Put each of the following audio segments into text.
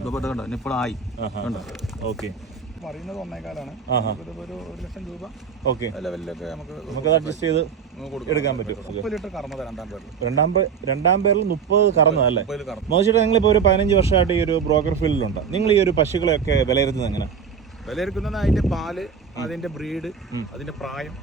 ഇതുപോലെ കണ്ടോ? ഇനിയിപ്പോഴായി കണ്ടോ? ഓക്കെ. ഒന്നേക്കാലാണ് ഒരു ഒരു ലക്ഷം രൂപ ഓക്കെ. ലെവലിലൊക്കെ നമുക്ക് നമുക്ക് അഡ്ജസ്റ്റ് ചെയ്ത് എടുക്കാൻ പറ്റും. മുപ്പത് ലിറ്റർ കറന്നത് രണ്ടാം പേരിൽ. രണ്ടാം രണ്ടാം പേരിൽ മുപ്പത് കറന്നതല്ലേ മുപ്പതിൽ നിങ്ങൾ മോശിട്ട് നിങ്ങളിപ്പോൾ ഒരു പതിനഞ്ച് വർഷമായിട്ട് ഈ ഒരു ബ്രോക്കർ ഫീൽഡിലുണ്ട്. നിങ്ങൾ ഈ ഒരു പശുക്കളെയൊക്കെ വിലയിരുത്തുന്നത് എങ്ങനെ വിലയിരുത്തുന്നത് അതിന്റെ പാൽ അതിന്റെ ബ്രീഡ് അതിന്റെ പ്രായം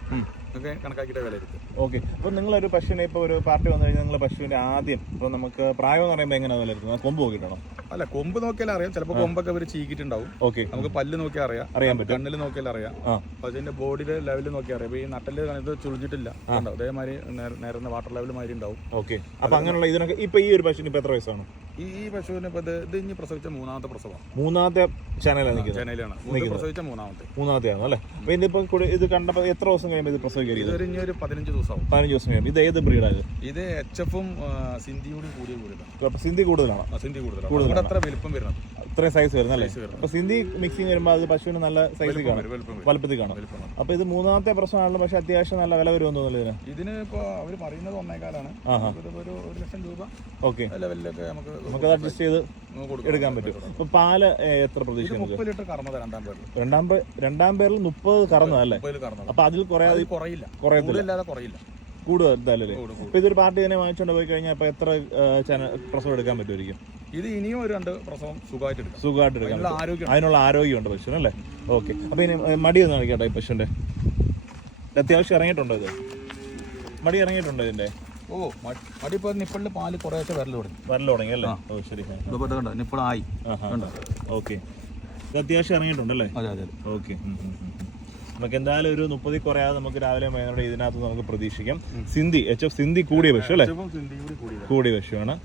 ഒക്കെ കണക്കാക്കിയിട്ട് വിലയിരുത്തും. ഓക്കെ. അപ്പോൾ നിങ്ങളൊരു പശുവിനെ ഇപ്പോൾ ഒരു പാർട്ടി വന്നു കഴിഞ്ഞാൽ നിങ്ങൾ പശുവിന്റെ ആദ്യം ഇപ്പോൾ നമുക്ക് പ്രായം എന്ന് പറയുമ്പോൾ എങ്ങനെ വില വിലയിരുത്തുന്നത് കൊമ്പ് നോക്കിയിട്ടാണോ? അല്ല കൊമ്പ് നോക്കിയാൽ അറിയാം. ചിലപ്പോൾ കൊമ്പൊക്കെ ഇവർ ചീക്കിട്ടുണ്ടാവും ഓക്കെ. നമുക്ക് പല്ല് നോക്കിയാൽ അറിയാം. അറിയാൻ പറ്റും. കണ്ണിൽ നോക്കിയാൽ അറിയാം. അതിന്റെ ബോഡിയുടെ ലെവൽ നോക്കിയാൽ അറിയാം. ഈ നട്ടൽ ഇത് ചുളിഞ്ഞിട്ടില്ല. അതേമാതിരി നേരെ വാട്ടർ ലെവൽ മാതിരി ഉണ്ടാവും. ഓക്കെ. അപ്പോൾ അങ്ങനെയുള്ള ഇതിനൊക്കെ ഇപ്പോൾ ഈ ഒരു പശുവിന് ഇപ്പോൾ എത്ര വയസ്സാണ്? ഈ പശുവിന് ഇപ്പൊ ഇത് ഇനി പ്രസവിച്ച മൂന്നാമത്തെ പ്രസവം. മൂന്നാമത്തെ ചാനലാണ് ചാനലാണ് പ്രസവിച്ച മൂന്നാമത്തെ. മൂന്നാമത്തെ ആണ് അല്ലേ അപ്പോൾ ഇതിപ്പോൾ ഇത് കണ്ടപ്പോൾ എത്ര ദിവസം കഴിയുമ്പോൾ ഇത് പ്രസവിക്കരുത് ഇതൊരു ഇനി ഒരു പതിനഞ്ച് ദിവസമാവും. പതിനഞ്ച് ദിവസം ഇത് ഏത് ബ്രീഡാണ് ഇത് എച്ച് എഫും സിന്ധിയോടും കൂടിയ കൂടിയതാണ് സിന്ധി കൂടുതലാണ്? സിന്ധി കൂടുതലാണ്? ഇവിടെ അത്ര വലിപ്പം വരുന്നത്. ഇത്രയും സൈസ് വരുന്നല്ലേ? അപ്പൊ സിന്ധി മിക്സിങ് വരുമ്പോൾ അത് പശുവിന് നല്ല സൈസിൽ കാണും. വലുപ്പത്തിൽ കാണും. അപ്പൊ ഇത് മൂന്നാമത്തെ പ്രശ്നമാണല്ലോ പക്ഷെ അത്യാവശ്യം നല്ല വില വരുമെന്ന് തോന്നുന്നു ഇതിന്. ഇപ്പൊ അവർ പറയുന്നത് ഒന്നേക്കാലാണ് ഒരു ലക്ഷം രൂപ ഓക്കെ. ലെവലിലൊക്കെ നമുക്ക് നമുക്ക് അഡ്ജസ്റ്റ് ചെയ്ത് എടുക്കാൻ പറ്റും. അപ്പൊ പാൽ എത്ര പ്രതീക്ഷിക്കുന്നത് പ്രതീക്ഷ ലിറ്റർ കറന്നത് രണ്ടാം പേരിൽ രണ്ടാം രണ്ടാം പേരിൽ മുപ്പത് കറന്നതല്ലേ? അപ്പൊ അതിൽ കുറയാതെ കുറയില്ല. കുറയില്ല. കൂടുതൽ എന്തായാലും അല്ലേ? കൂടും. ഇതൊരു പാർട്ടി തന്നെ വാങ്ങിച്ചുകൊണ്ട് പോയി കഴിഞ്ഞാൽ അപ്പൊ എത്ര ചാനൽ പ്രസവം എടുക്കാൻ പറ്റുമായിരിക്കും? ഇത് ഇനിയും ഒരു രണ്ട് പ്രസവം സുഖമായിട്ട് എടുക്കാം. സുഖമായിട്ട് എടുക്കാം ആരോഗ്യം. അതിനുള്ള ആരോഗ്യമുണ്ട് പശുവിന് അല്ലേ? ഓക്കെ. അപ്പൊ ഇനി മടി ഒന്ന് കാണിക്കട്ടെ ഈ പശുവിന്റെ. അത്യാവശ്യം ഇറങ്ങിയിട്ടുണ്ടോ ഇത്? മടി ഇറങ്ങിയിട്ടുണ്ടോ ഇതിന്റെ? ഓ മടി ഇപ്പൊ നിപ്പിളിൽ പാൽ കുറേശ്ശെ വരൽ തുടങ്ങി. വരൽ തുടങ്ങി അല്ലേ? ഓ ശരി കണ്ടോ? നിപ്പിളായി. കണ്ടോ? ഓക്കെ. ഇത് അത്യാവശ്യം ഇറങ്ങിയിട്ടുണ്ടല്ലേ അതെ അതെ ഓക്കെ. നമുക്ക് എന്തായാലും ഒരു മുപ്പതിൽ കുറയാതെ നമുക്ക് രാവിലെ വൈകുന്നേരം ഇതിനകത്ത് നമുക്ക് പ്രതീക്ഷിക്കാം. സിന്ധി എച്ച് എഫ് സിന്ധി കൂടിയ പശു അല്ലേ? കൂടിയ പശുവാണ്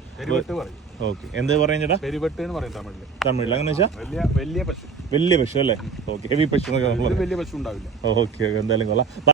ഓക്കെ. എന്ത് പറയും ചേട്ടാ? തമിഴിൽ അങ്ങനെ വെച്ചാൽ വലിയ പശു. അല്ലേ? ഓക്കെ. ഹെവി പശു എന്നൊക്കെ വലിയ പശു ഉണ്ടാവില്ല. Okay okay. എന്തായാലും കൊള്ളാം.